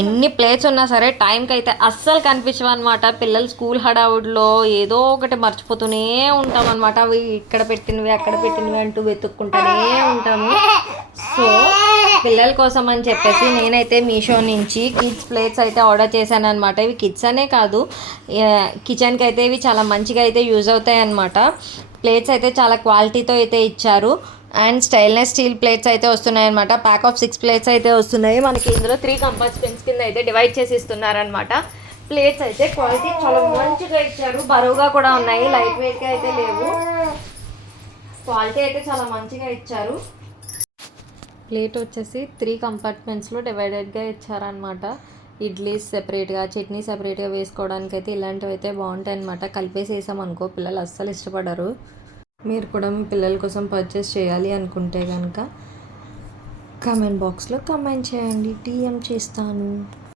ఎన్ని ప్లేట్స్ ఉన్నా సరే టైంకి అయితే అస్సలు కనిపించవు అనమాట. పిల్లలు స్కూల్ హడావుడిలో ఏదో ఒకటి మర్చిపోతూనే ఉంటాం అనమాట. అవి ఇక్కడ పెట్టినవి అక్కడ పెట్టినవి అంటూ వెతుక్కుంటూనే ఉంటాము. సో పిల్లల కోసం అని చెప్పేసి నేనైతే మీషో నుంచి కిడ్స్ ప్లేట్స్ అయితే ఆర్డర్ చేశాను అనమాట. ఇవి కిడ్స్ అనే కాదు, కిచెన్కి అయితే ఇవి చాలా మంచిగా అయితే యూజ్ అవుతాయి అనమాట. ప్లేట్స్ అయితే చాలా క్వాలిటీతో అయితే ఇచ్చారు. అండ్ స్టైల్నెస్ స్టీల్ ప్లేట్స్ అయితే వస్తున్నాయి అనమాట. ప్యాక్ ఆఫ్ 6 ప్లేట్స్ అయితే వస్తున్నాయి మనకి. ఇందులో 3 కంపార్ట్మెంట్స్ కింద అయితే డివైడ్ చేసి ఇస్తున్నారనమాట. ప్లేట్స్ అయితే క్వాలిటీ చాలా మంచిగా ఇచ్చారు, బరువుగా కూడా ఉన్నాయి, లైట్ వెయిట్గా అయితే లేవు. క్వాలిటీ అయితే చాలా మంచిగా ఇచ్చారు. ప్లేట్ వచ్చేసి 3 కంపార్ట్మెంట్స్లో డివైడెడ్గా ఇచ్చారనమాట. ఇడ్లీ సెపరేట్గా, చట్నీ సెపరేట్గా వేసుకోవడానికి అయితే ఇలాంటివి అయితే బాగుంటాయి అనమాట. కలిపేసి వేసామనుకో పిల్లలు అస్సలు ఇష్టపడరు. మీరు కూడా మీ పిల్లల కోసం పర్చేస్ చేయాలి అనుకుంటే కనుక కామెంట్ బాక్స్లో కామెంట్ చేయండి, టీఎం చేస్తాను.